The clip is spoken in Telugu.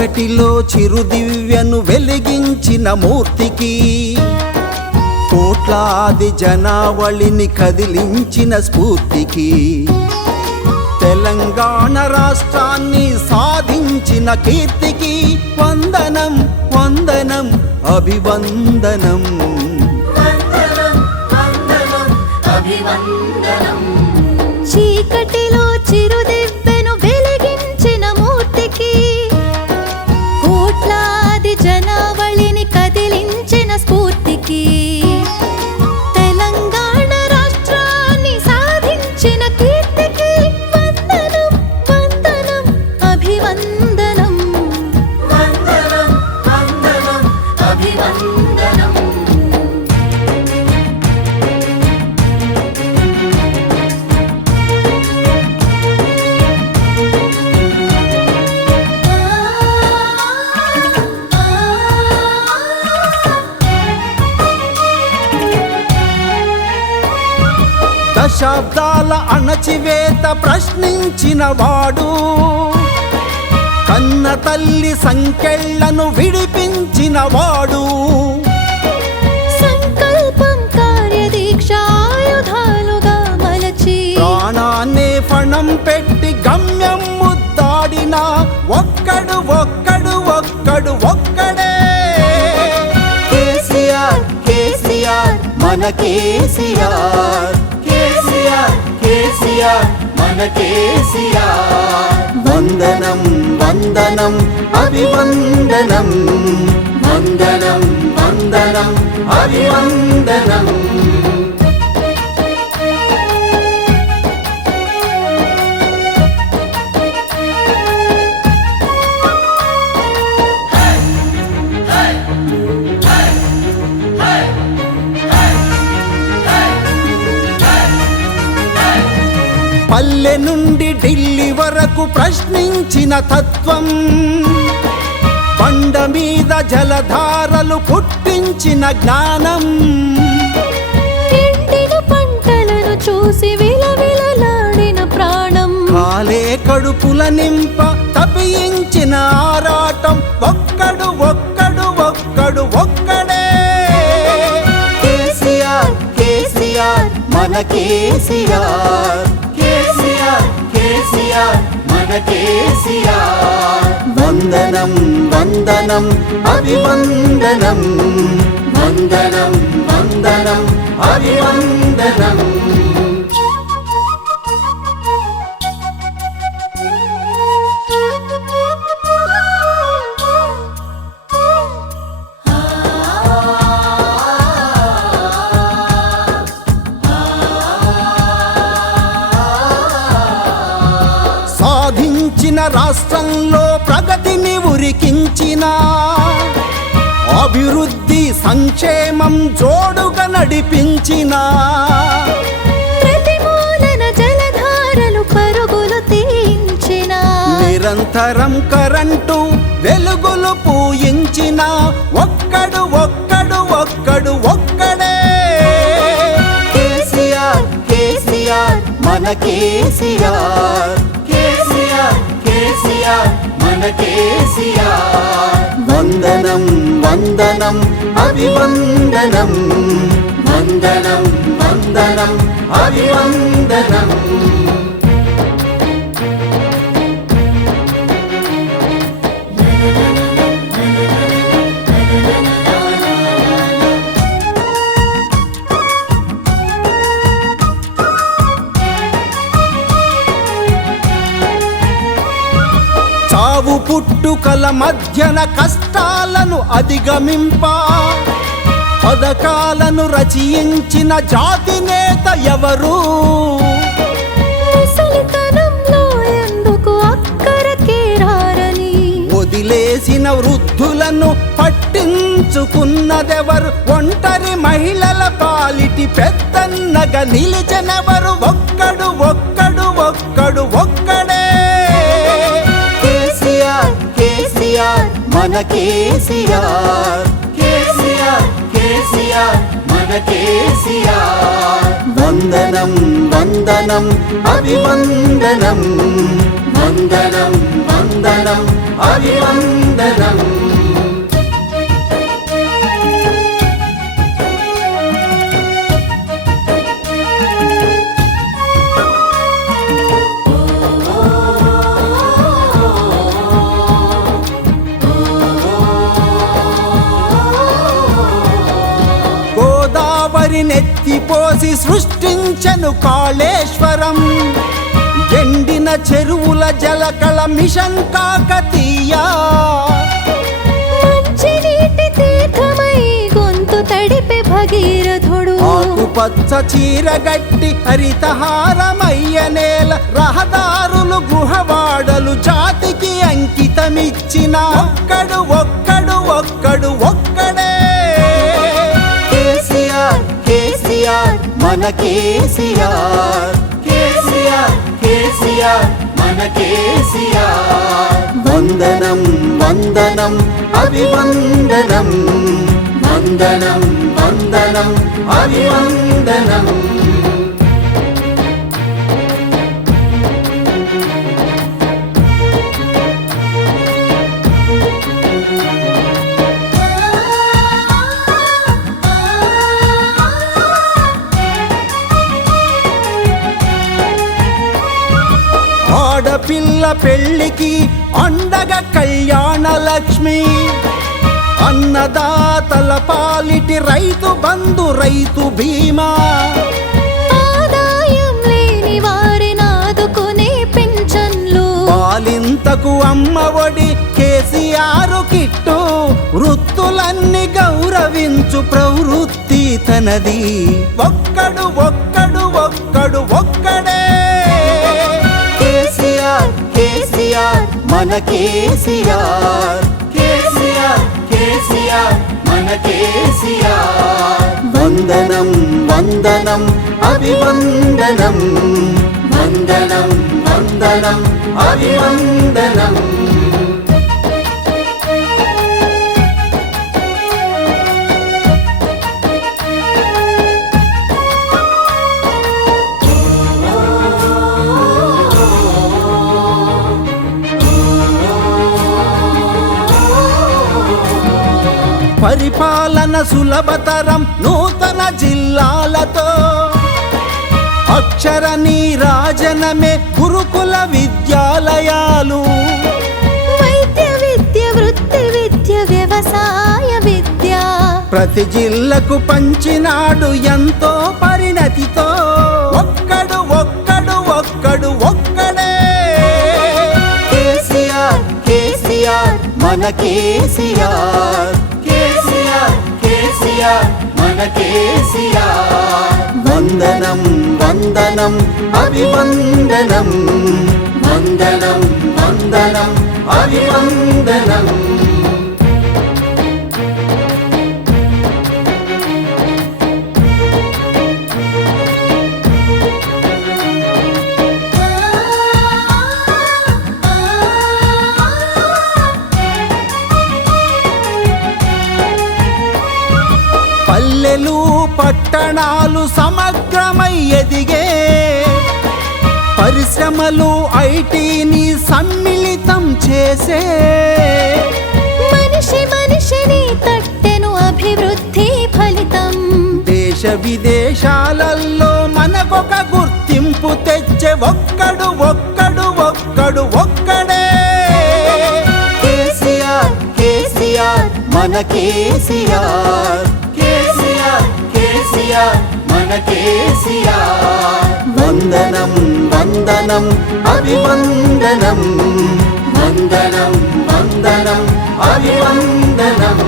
చీకటిలో చిరుదివ్యను వెలిగించిన మూర్తికి, కోట్లాది జనావళిని కదిలించిన స్ఫూర్తికి, తెలంగాణ రాష్ట్రాన్ని సాధించిన కీర్తికి వందనం వందనం అభివందనం. చీకటిలో చిరుదివ్వెను వెలిగించిన మూర్తికి, కోట్లాది జనావళిని కదిలించిన స్ఫూర్తికి, తెలంగాణ రాష్ట్రాన్ని సాధించిన కీర్తికి వందనం వందనం అభివందనం. వందనం వందనం అభివందనం. దశాబ్దాల అణచివేత ప్రశ్నించిన వాడు, కన్న తల్లి సంకెళ్లను విడిపించిన వాడు, సంకల్పం కార్యదీక్ష ఆయుధాలుగా మలచి ప్రాణాన్నే ఫణం పెట్టి గమ్యం ముద్దాడిన ఒక్కడు ఒక్కడు ఒక్కడు ఒక్కడే కేసీఆర్. కేసీఆర్ మన కేసీఆర్. కేసీఆర్ కేసీఆర్ మన కేసీఆర్. వందనం వందనం అభివందనం. వందనం వందనం అభివందనం. పల్లె నుండి ఢిల్లీ వరకు ప్రశ్నించిన తత్వం, బండ మీద జలధారలు పుట్టించిన జ్ఞానం, ఎండిన పంటలను చూసి విలవిలలాడిన ప్రాణం, కాలే కడుపుల నింప తప్పించిన ఆరాటం ఒక్కడు ఒక్కడు ఒక్కడు ఒక్కడే కేసీఆర్. కేసీఆర్ మన కేసీఆర్. కేసీఆర్ కేసీఆర్ మన కేసీఆర్. వందనం వందనం అభివందనం. వందనం వందనం అభివందనం. సాధించిన రాష్ట్రంలో ప్రగతిని ఉరికించిన, అభివృద్ధి సంక్షేమం జోడుగా నడిపించిన, ప్రతిమూలన జలధారలు పరుగులు తీయించిన, నిరంతరం కరెంటు వెలుగులు పూయించిన ఒక్కడు ఒక్కడు ఒక్కడు ఒక్కడే కేసీఆర్. కేసీఆర్ మన కేసీఆర్. కేసీఆర్ కేసీఆర్ మన కేసీఆర్. వందనం వందనం అభివందనం. వందనం వందనం అభివందనం. చావు పుట్టుకల మధ్యన కష్టాలను అధిగమింప, పథకాలను రచయించిన జాతి నేత ఎవరు? ముసలితనంలో ఎందుకు అక్కరకే రారని వదిలేసిన వృద్ధులను పట్టించుకున్నదెవరు? ఒంటరి మహిళల పాలిటి పెద్దన్నగా నిలిచెనెవరు? ఒక్కడు ఒక్కడు ఒక్కడు ఒక్కడే కేసీఆర్. కేసీఆర్ మన కేసీఆర్. కేసీఆర్ కేసీఆర్ మన కేసీఆర్. వందనం వందనం అభివందనం. వందనం వందనం అభివందనం. గోదావరి నెత్తిపోసి సృష్టించను కాళేశ్వరం, ఎండిన చెరువుల జలకళ మిషన్ కాకతీయ. మంచినీటి తీర్థమై గొంతు తడిపే భగీరథుడు, ఆకుపచ్చ చీరగట్టి హరితహారమయ్య నేల, రహదారులు గృహవాడలు జాతికి అంకితమిచ్చిన ఒక్కడు ఒక్కడు ఒక్కడు ఒక్కడే. కేసీఆర్ కేసీఆర్ మన కేసీఆర్, కేసీఆర్ కేసీఆర్ మన కేసీఆర్. వందనం వందనం అభివందనం, వందనం వందనం అభివందనం. ఆడపిల్ల పెళ్లికి అండగ కళ్యాణ లక్ష్మి, అన్నదాతల పాలిటి రైతు బంధు రైతు బీమా, ఆదాయం లేని వారిని ఆదుకునే పింఛన్లు, పాలింతకు అమ్మ ఒడి కేసీఆర్ కిట్టు, వృత్తులన్నీ గౌరవించు ప్రవృత్తి తనది. ఒక్కడు ఒక్కడు ఒక్కడు ఒక్కడే. కేసీఆర్ కేసీఆర్ మన కేసీఆర్, కేసీఆర్ కేసీఆర్ మన కేసీఆర్. వందనం వందనం అభివందనం, వందనం వందనం అభివందనం. పరిపాలన సులభతరం నూతన జిల్లాలతో, అక్షర నీరాజనమే గురుకుల విద్యాలయాలు, వైద్య విద్య వృత్తి విద్య వ్యవసాయ విద్య, ప్రతి జిల్లకు పంచినాడు ఎంతో పరిణతితో. ఒక్కడు ఒక్కడు ఒక్కడు ఒక్కడే. కేసీఆర్ కేసీఆర్ మన కేసీఆర్, కేసీఆర్ కేసీఆర్ మన కేసీఆర్. వందనం వందనం అభివందనం, వందనం వందనం అభివందనం. పల్లెలు పట్టణాలు సమగ్రమై ఎదిగే, పరిశ్రమలు ఐటీని సమ్మిళితం చేసే, మనిషి మనిషిని తట్టెను అభివృద్ధి ఫలితం. దేశ విదేశాలలో మనకొక గుర్తింపు తెచ్చే ఒక్కడు ఒక్కడు ఒక్కడు ఒక్కడే. కేసీఆర్ కేసీఆర్ మన కేసీఆర్, కేసీఆర్ కేసీఆర్ మన కేసీఆర్. వందనం వందనం అభివందనం, వందనం వందనం అభివందనం.